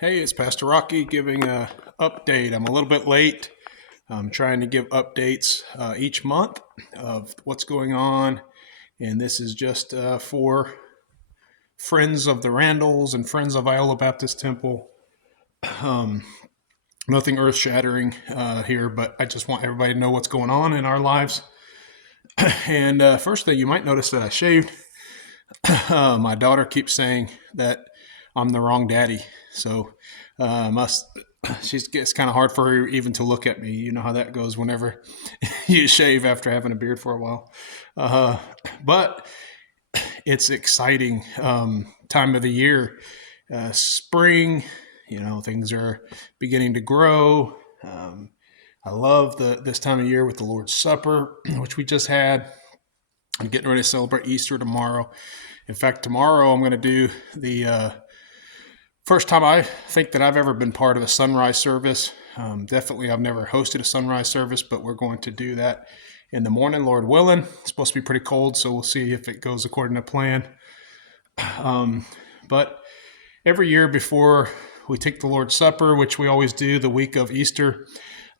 Hey, it's Pastor Rocky giving a update. I'm a little bit late. I'm trying to give updates each month of what's going on, and this is just for friends of the Randalls and friends of Iola Baptist Temple. Um, Nothing earth-shattering here, but I just want everybody to know what's going on in our lives. And first thing, you might notice that I shaved. My daughter keeps saying that I'm the wrong daddy, so must it's kind of hard for her even to look at me. You know how that goes whenever you shave after having a beard for a while. Uh, but it's exciting time of the year, spring. Things are beginning to grow. I love this time of year with the Lord's Supper, which we just had. I'm getting ready to celebrate Easter tomorrow. In fact, tomorrow I'm going to do the first time I think that I've ever been part of a sunrise service. Definitely, I've never hosted a sunrise service, but we're going to do that in the morning, Lord willing. It's supposed to be pretty cold, so we'll see if it goes according to plan. But every year before we take the Lord's Supper, which we always do the week of Easter,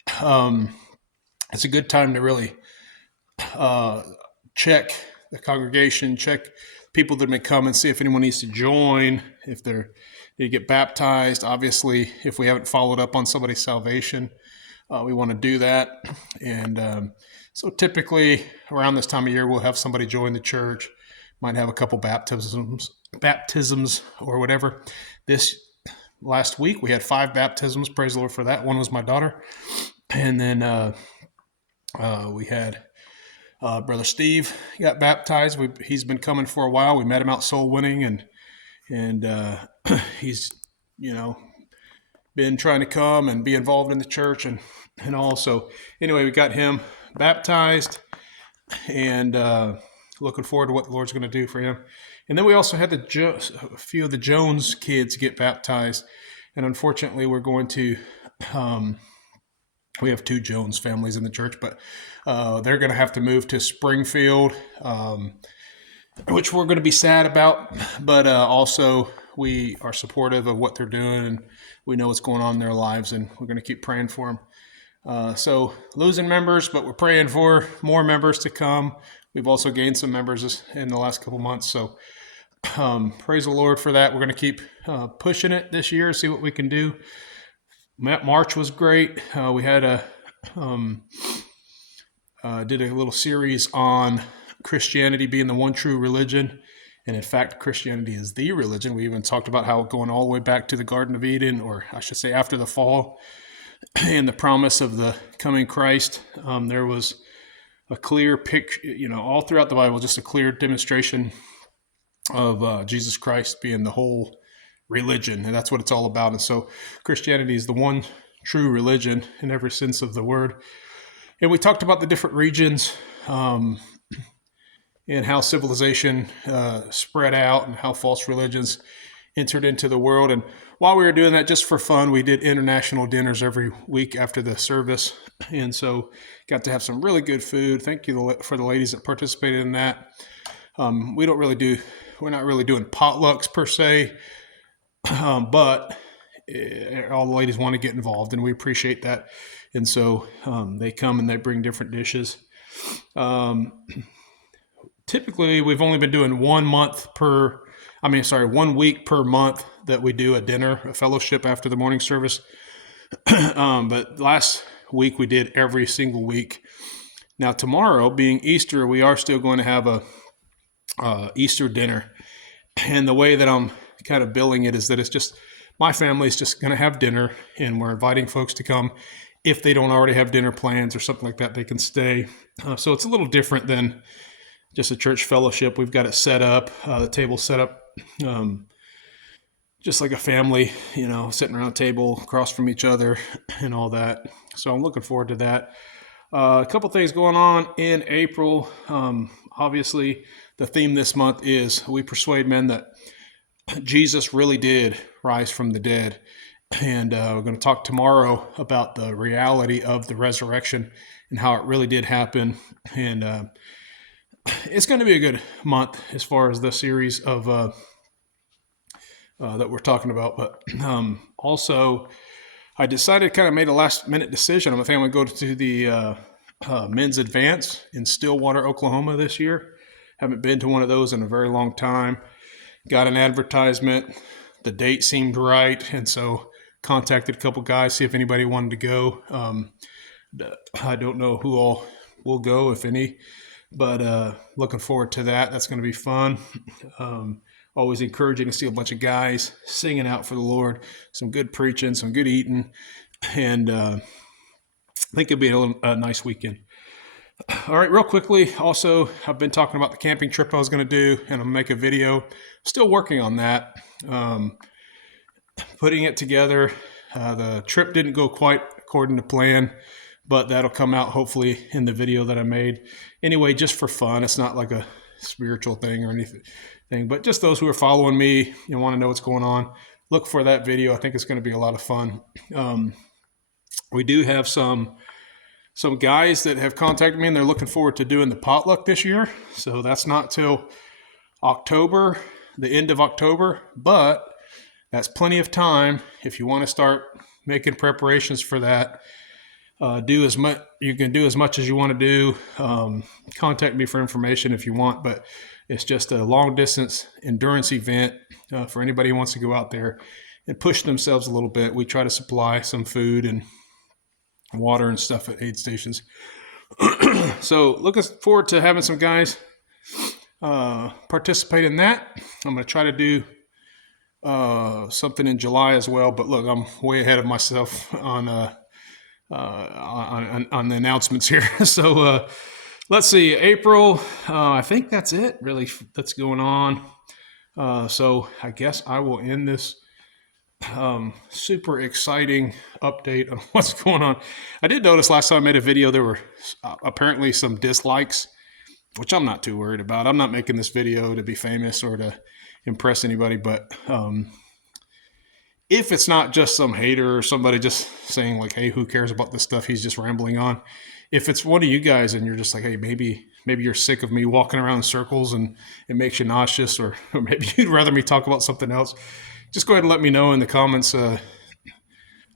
it's a good time to really check the congregation, check people that may come and see if anyone needs to join, if they need to get baptized. Obviously, if we haven't followed up on somebody's salvation, we want to do that. And so typically around this time of year, we'll have somebody join the church, might have a couple baptisms or whatever. This last week, we had 5 baptisms. Praise the Lord for that. One was my daughter. And then we had Brother Steve got baptized. He's been coming for a while. We met him out soul winning, and he's been trying to come and be involved in the church and all. So anyway, we got him baptized, and looking forward to what the Lord's going to do for him. And then we also had a few of the Jones kids get baptized, and unfortunately, we're going to. We have 2 Jones families in the church, but they're going to have to move to Springfield, which we're going to be sad about. But also, we are supportive of what they're doing, and we know what's going on in their lives, and we're going to keep praying for them. So losing members, but we're praying for more members to come. We've also gained some members in the last couple months. So praise the Lord for that. We're going to keep pushing it this year, see what we can do. March was great. We had did a little series on Christianity being the one true religion. And in fact, Christianity is the religion. We even talked about how going all the way back to the Garden of Eden, or I should say after the fall, and the promise of the coming Christ. There was a clear picture, all throughout the Bible, just a clear demonstration of Jesus Christ being the whole religion, and that's what it's all about. And so Christianity is the one true religion in every sense of the word. And we talked about the different regions and how civilization spread out and how false religions entered into the world. And while we were doing that, just for fun, we did international dinners every week after the service, and so got to have some really good food. Thank you for the ladies that participated in that. We're not really doing potlucks per se, but all the ladies want to get involved, and we appreciate that. And so they come and they bring different dishes. Typically, we've only been doing 1 week per month that we do a dinner, a fellowship after the morning service. But last week we did every single week. Now tomorrow, being Easter, we are still going to have a Easter dinner. And the way that I'm kind of billing it is that it's just my family's just going to have dinner, and we're inviting folks to come. If they don't already have dinner plans or something like that, they can stay. So it's a little different than just a church fellowship. We've got it set up, the table set up just like a family, sitting around a table across from each other and all that. So I'm looking forward to that. A couple things going on in April. Obviously, the theme this month is we persuade men that Jesus really did rise from the dead. And we're going to talk tomorrow about the reality of the resurrection and how it really did happen. And it's going to be a good month as far as the series of that we're talking about. But also, I decided, kind of made a last minute decision. I think I'm going to go to the men's advance in Stillwater, Oklahoma this year. Haven't been to one of those in a very long time. Got an advertisement. The date seemed right, and so contacted a couple guys, see if anybody wanted to go. I don't know who all will go, if any, but looking forward to that. That's going to be fun. Always encouraging to see a bunch of guys singing out for the Lord, some good preaching, some good eating, and I think it'll be a nice weekend. All right, real quickly, also, I've been talking about the camping trip I was going to do, and I'll make a video. Still working on that, putting it together. The trip didn't go quite according to plan, but that'll come out hopefully in the video that I made. Anyway, just for fun. It's not like a spiritual thing or anything, but just those who are following me, want to know what's going on, look for that video. I think it's going to be a lot of fun. We do have some guys that have contacted me, and they're looking forward to doing the potluck this year. So that's not till October, the end of October, but that's plenty of time if you want to start making preparations for that. Do as much you can do as much as you want to do. Contact me for information if you want, but it's just a long distance endurance event for anybody who wants to go out there and push themselves a little bit. We try to supply some food and water and stuff at aid stations. So looking forward to having some guys participate in that. I'm going to try to do something in July as well, but look, I'm way ahead of myself on the announcements here. So let's see, April, I think that's it really that's going on. So I guess I will end this super exciting update on what's going on. I did notice last time I made a video, there were apparently some dislikes, which I'm not too worried about. I'm not making this video to be famous or to impress anybody, but if it's not just some hater or somebody just saying like, hey, who cares about this stuff, he's just rambling on. If it's one of you guys and you're just like, hey, maybe you're sick of me walking around in circles and it makes you nauseous, or maybe you'd rather me talk about something else, just go ahead and let me know in the comments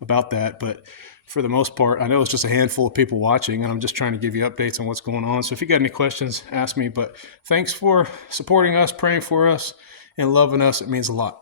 about that. But for the most part, I know it's just a handful of people watching, and I'm just trying to give you updates on what's going on. So if you got any questions, ask me. But thanks for supporting us, praying for us, and loving us. It means a lot.